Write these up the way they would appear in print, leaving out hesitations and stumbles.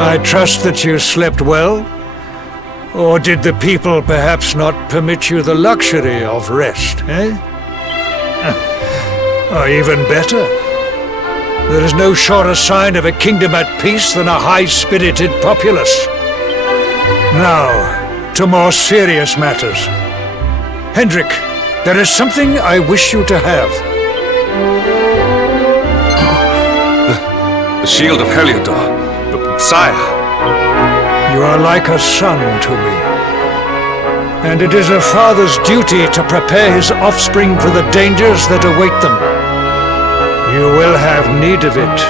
I trust that you slept well? Or did the people perhaps not permit you the luxury of rest, eh? Or even better, there is no surer sign of a kingdom at peace than a high-spirited populace. Now, to more serious matters. Hendrik, there is something I wish you to have. The shield of Heliodor. Sire. You are like a son to me. And it is a father's duty to prepare his offspring for the dangers that await them. You will have need of it,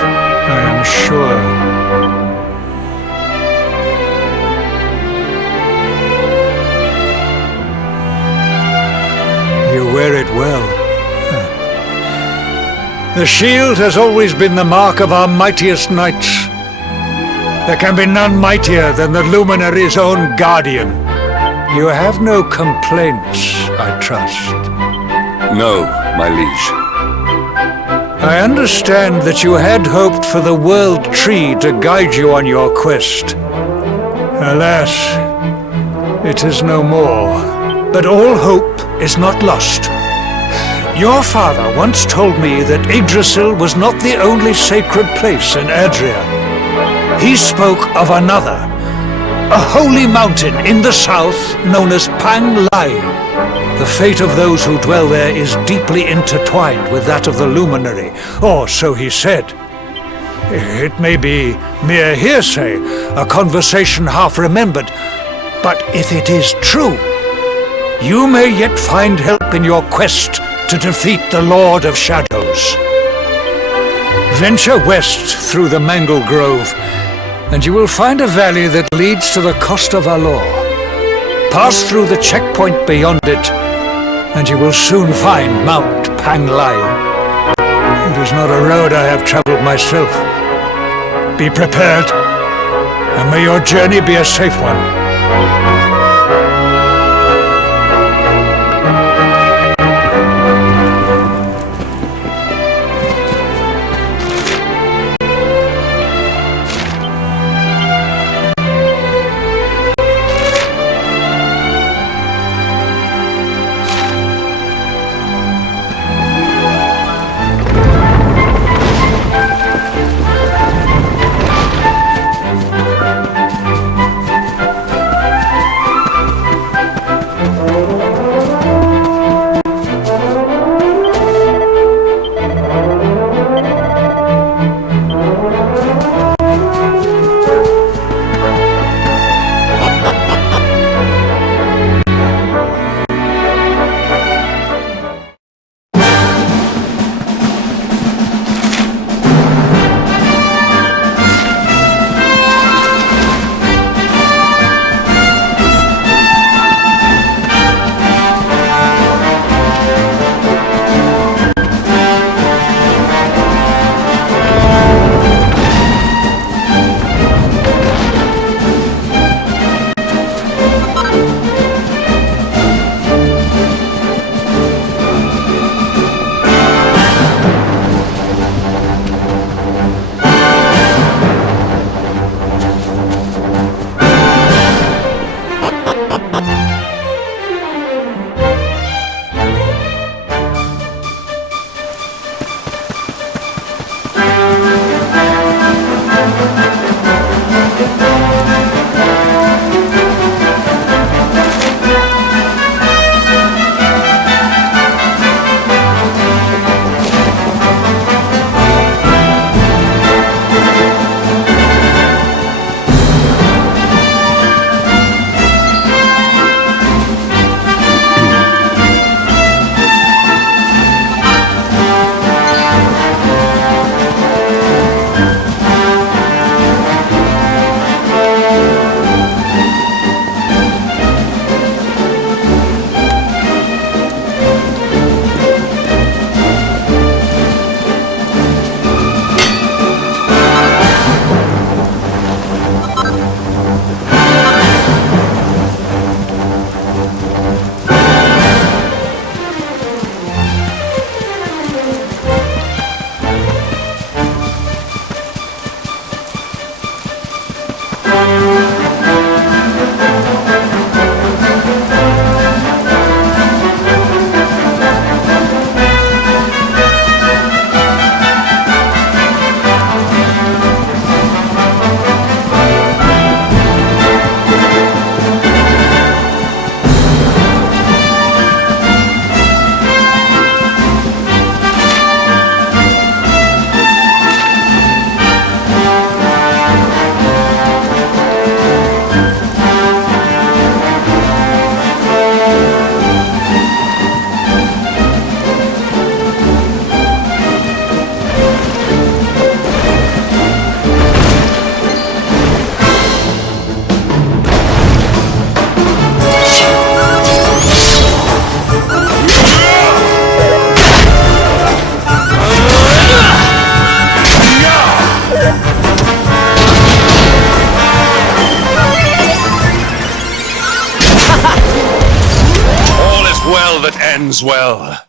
I am sure. You wear it well. The shield has always been the mark of our mightiest knights. There can be none mightier than the Luminary's own guardian. You have no complaints, I trust. No, my liege. I understand that you had hoped for the World Tree to guide you on your quest. Alas, it is no more. But all hope is not lost. Your father once told me that Yggdrasil was not the only sacred place in Adria. He spoke of another, a holy mountain in the south known as Pang Lai. The fate of those who dwell there is deeply intertwined with that of the Luminary, or so he said. It may be mere hearsay, a conversation half remembered, but if it is true, you may yet find help in your quest to defeat the Lord of Shadows. Venture west through the Mangle Grove, and you will find a valley that leads to the coast of Alor. Pass through the checkpoint beyond it, and you will soon find Mount Panglai. It is not a road I have traveled myself. Be prepared, and may your journey be a safe one. ends well.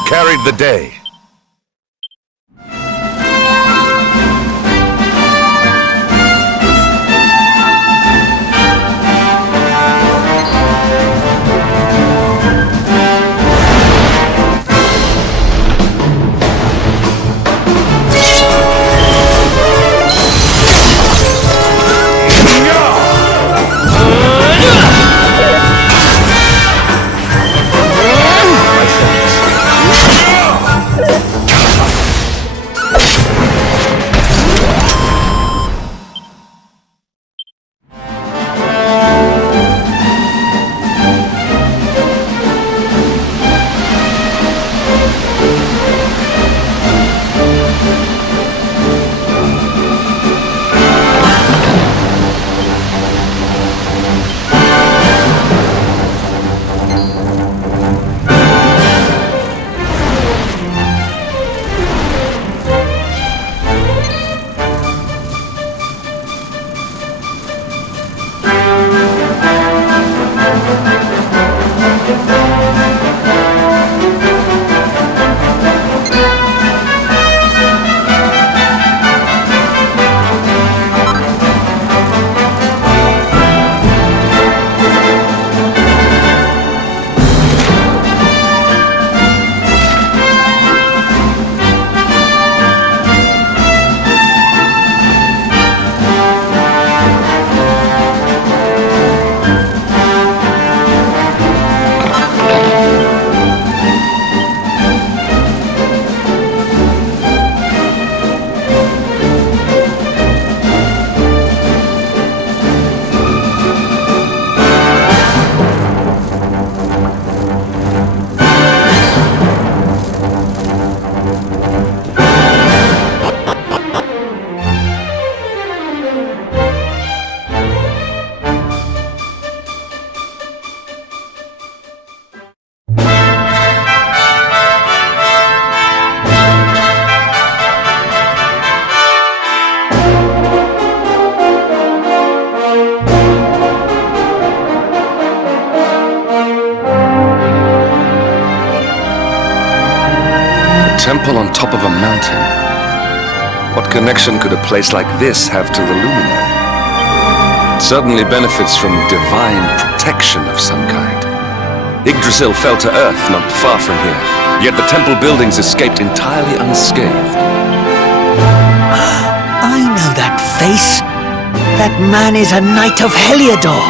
have carried the day. Temple on top of a mountain. What connection could a place like this have to the luminary? It certainly benefits from divine protection of some kind. Yggdrasil fell to earth not far from here, yet the temple buildings escaped entirely unscathed. I know that face. That man is a knight of Heliodor.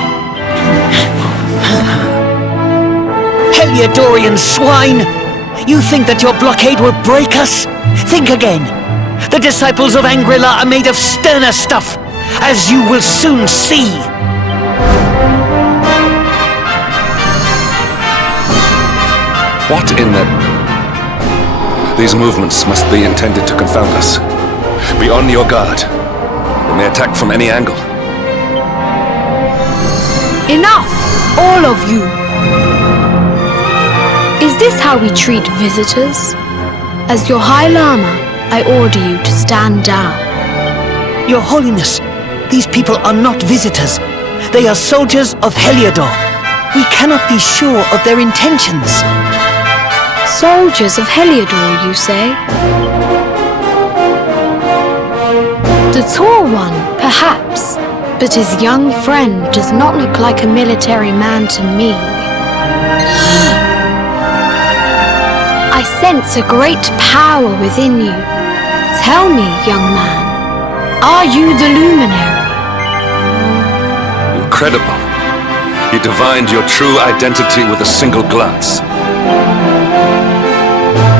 Heliodorian swine! You think that your blockade will break us? Think again. The disciples of Angrila are made of sterner stuff, as you will soon see. What in the... These movements must be intended to confound us. Be on your guard. They may attack from any angle. Enough! All of you! Is this how we treat visitors? As your High Lama, I order you to stand down. Your Holiness, these people are not visitors. They are soldiers of Heliodor. We cannot be sure of their intentions. Soldiers of Heliodor, you say? The tall one, perhaps, but his young friend does not look like a military man to me. I sense a great power within you. Tell me, young man, are you the luminary? Incredible. You divined your true identity with a single glance.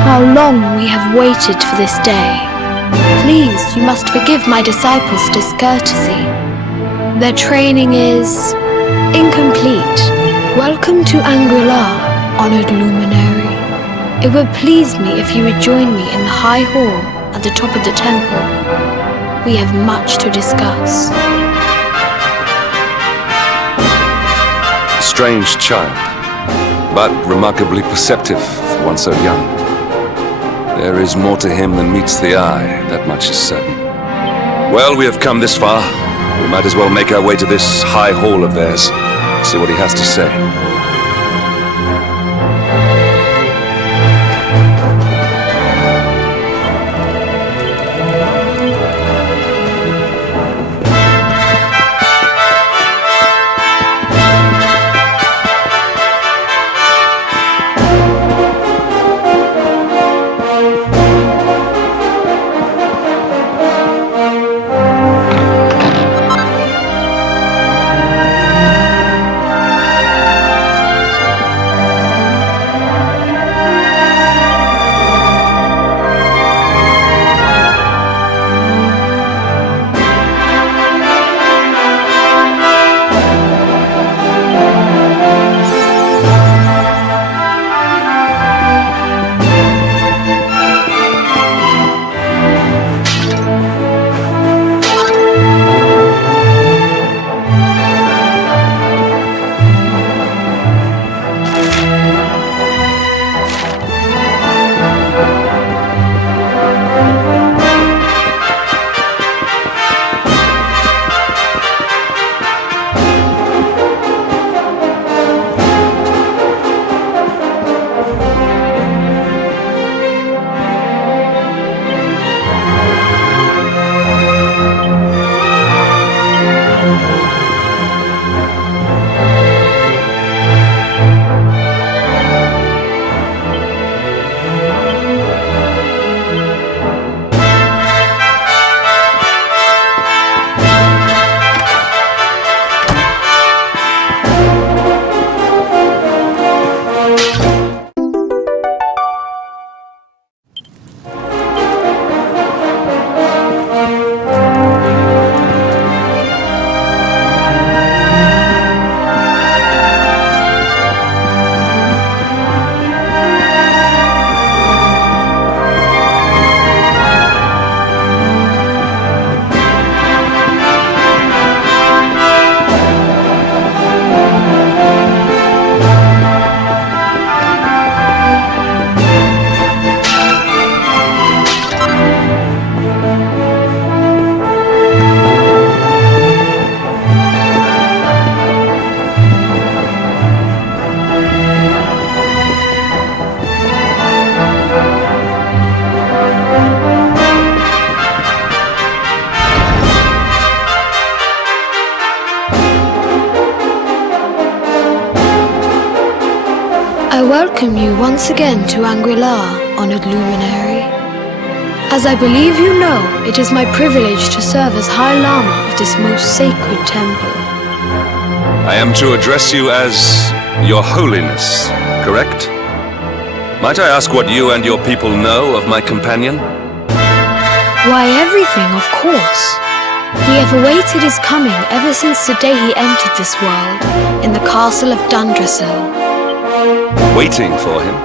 How long we have waited for this day. Please, you must forgive my disciples' discourtesy. Their training is incomplete. Welcome to Angrila, honored luminary. It would please me if you would join me in the high hall at the top of the temple. We have much to discuss. Strange child, but remarkably perceptive for one so young. There is more to him than meets the eye, that much is certain. Well, we have come this far. We might as well make our way to this high hall of theirs, see what he has to say. welcome you once again to Anguilla, honored luminary. As I believe you know, it is my privilege to serve as High Lama of this most sacred temple. I am to address you as Your Holiness, correct? Might I ask what you and your people know of my companion? Why, everything, of course. We have awaited his coming ever since the day he entered this world, in the castle of Dundrasil. Waiting for him?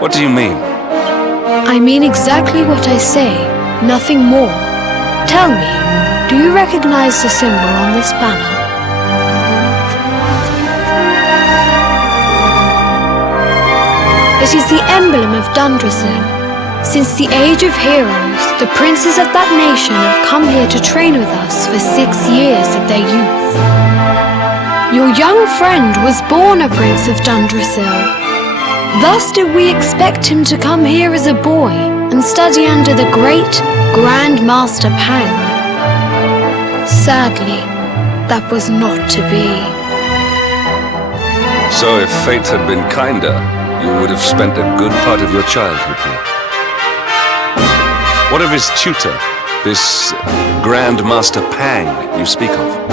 What do you mean? I mean exactly what I say, nothing more. Tell me, do you recognize the symbol on this banner? It is the emblem of Dundrasil. Since the age of heroes, the princes of that nation have come here to train with us for 6 years of their youth. Your young friend was born a prince of Dundrasil. Thus did we expect him to come here as a boy and study under the great Grand Master Pang. Sadly, that was not to be. So if fate had been kinder, you would have spent a good part of your childhood here. What of his tutor, this Grand Master Pang you speak of?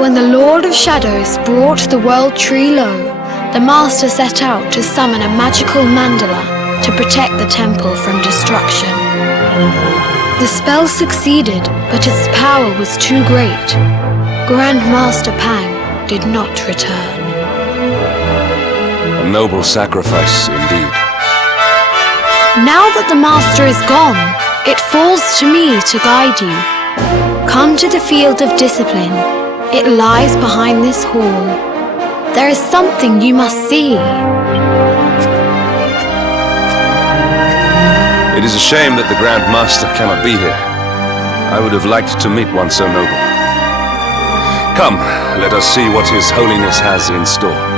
When the Lord of Shadows brought the world tree low, the Master set out to summon a magical mandala to protect the temple from destruction. The spell succeeded, but its power was too great. Grand Master Pang did not return. A noble sacrifice indeed. Now that the Master is gone, it falls to me to guide you. Come to the field of discipline. It lies behind this hall. There is something you must see. It is a shame that the Grand Master cannot be here. I would have liked to meet one so noble. Come, let us see what His Holiness has in store.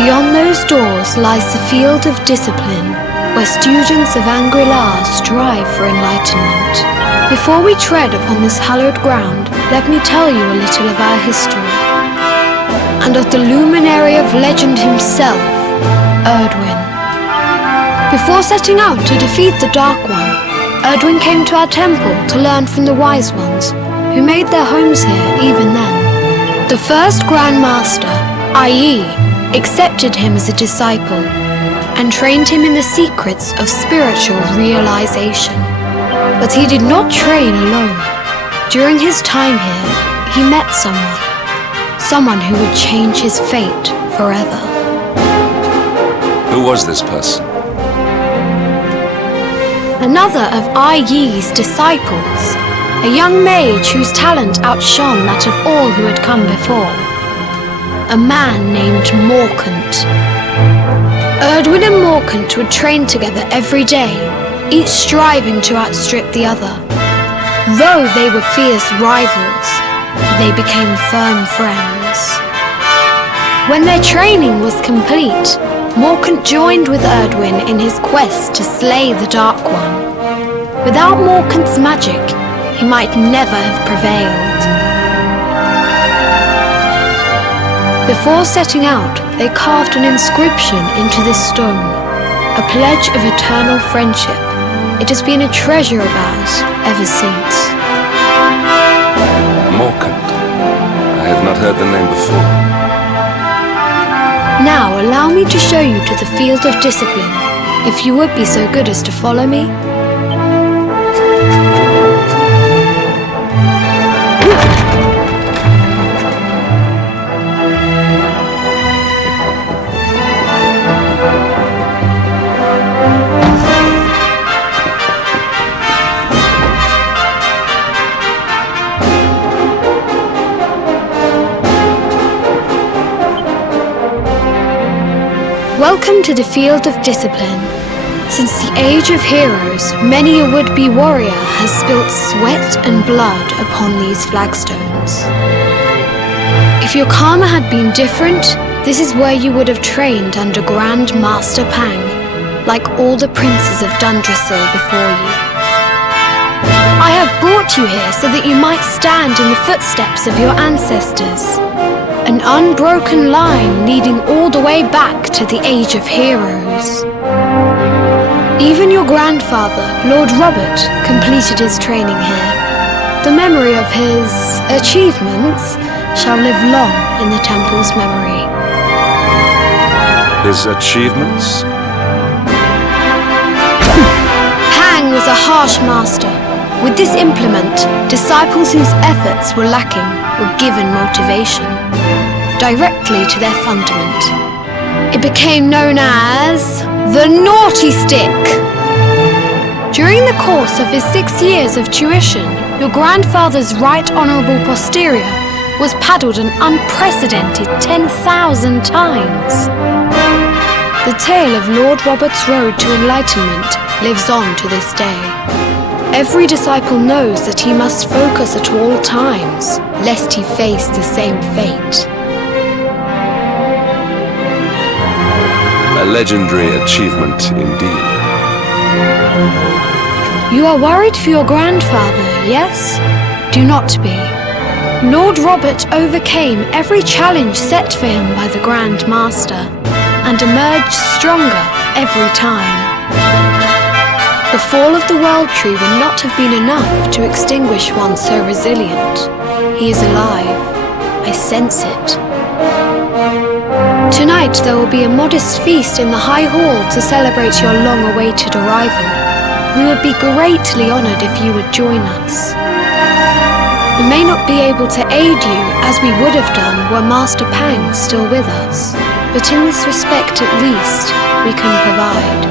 Beyond those doors lies the field of discipline, where students of Anguilla strive for enlightenment. Before we tread upon this hallowed ground, let me tell you a little of our history, and of the luminary of legend himself, Erdwin. Before setting out to defeat the Dark One, Erdwin came to our temple to learn from the Wise Ones, who made their homes here even then. The first Grand Master, i.e., accepted him as a disciple and trained him in the secrets of spiritual realization. But he did not train alone. During his time here, he met someone who would change his fate forever. Who was this person? Another of Ai Yi's disciples, a young mage whose talent outshone that of all who had come before. A man named Morkant. Erdwin and Morkant would train together every day, each striving to outstrip the other. Though they were fierce rivals, they became firm friends. When their training was complete, Morkant joined with Erdwin in his quest to slay the Dark One. Without Morkant's magic, he might never have prevailed. Before setting out, they carved an inscription into this stone, a pledge of eternal friendship. It has been a treasure of ours ever since. Morkant. I have not heard the name before. Now allow me to show you to the field of discipline, if you would be so good as to follow me. Welcome to the field of discipline. Since the age of heroes, many a would-be warrior has spilt sweat and blood upon these flagstones. If your karma had been different, this is where you would have trained under Grand Master Pang, like all the princes of Dundrasil before you. I have brought you here so that you might stand in the footsteps of your ancestors. An unbroken line leading all the way back to the Age of Heroes. Even your grandfather, Lord Robert, completed his training here. The memory of his achievements shall live long in the temple's memory. His achievements? Pang was a harsh master. With this implement, disciples whose efforts were lacking were given motivation, directly to their fundament. It became known as the Naughty Stick. During the course of his 6 years of tuition, your grandfather's right honourable posterior was paddled an unprecedented 10,000 times. The tale of Lord Robert's road to enlightenment lives on to this day. Every disciple knows that he must focus at all times, lest he face the same fate. A legendary achievement indeed. You are worried for your grandfather, yes? Do not be. Lord Robert overcame every challenge set for him by the Grand Master, and emerged stronger every time. The fall of the World Tree would not have been enough to extinguish one so resilient. He is alive. I sense it. Tonight there will be a modest feast in the High Hall to celebrate your long-awaited arrival. We would be greatly honoured if you would join us. We may not be able to aid you as we would have done were Master Pang still with us, but in this respect at least, we can provide.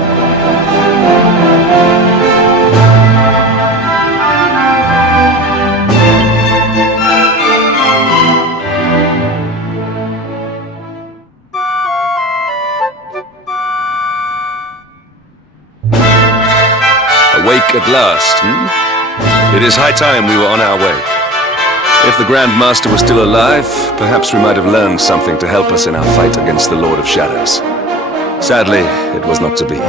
Awake at last, It is high time we were on our way. If the Grand Master was still alive, perhaps we might have learned something to help us in our fight against the Lord of Shadows. Sadly, it was not to be.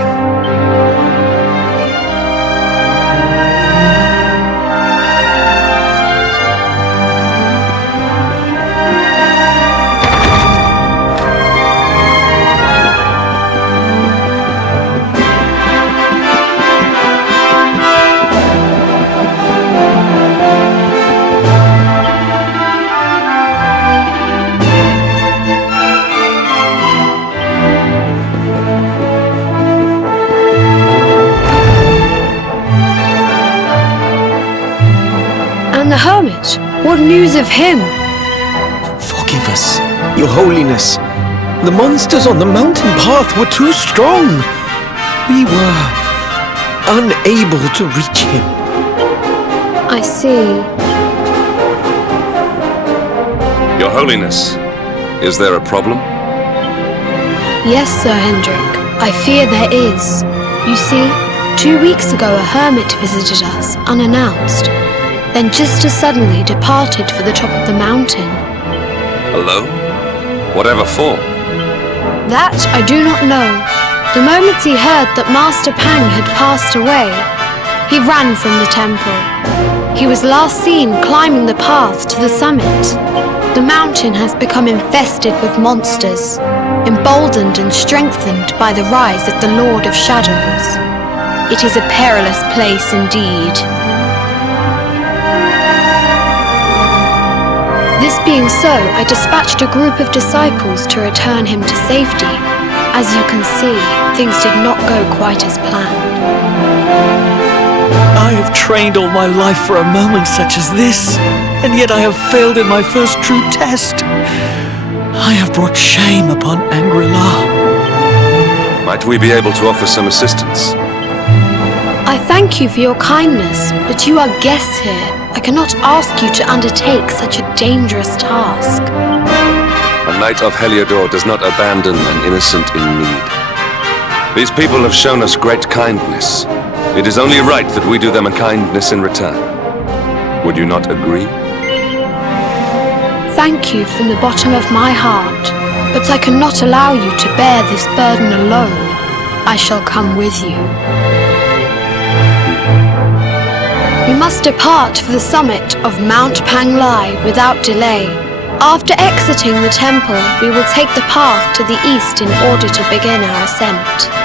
And the hermit, what news of him? Forgive us, Your Holiness. The monsters on the mountain path were too strong. We were unable to reach him. I see. Your Holiness, is there a problem? Yes, Sir Hendrik. I fear there is. You see, 2 weeks ago a hermit visited us, unannounced. Then just as suddenly departed for the top of the mountain. Alone? Whatever for? That I do not know. The moment he heard that Master Pang had passed away, he ran from the temple. He was last seen climbing the path to the summit. The mountain has become infested with monsters, emboldened and strengthened by the rise of the Lord of Shadows. It is a perilous place indeed. This being so, I dispatched a group of disciples to return him to safety. As you can see, things did not go quite as planned. I have trained all my life for a moment such as this, and yet I have failed in my first true test. I have brought shame upon Angri-La. Might we be able to offer some assistance? I thank you for your kindness, but you are guests here. I cannot ask you to undertake such a dangerous task. A knight of Heliodor does not abandon an innocent in need. These people have shown us great kindness. It is only right that we do them a kindness in return. Would you not agree? Thank you from the bottom of my heart, but I cannot allow you to bear this burden alone. I shall come with you. We must depart for the summit of Mount Panglai without delay. After exiting the temple, we will take the path to the east in order to begin our ascent.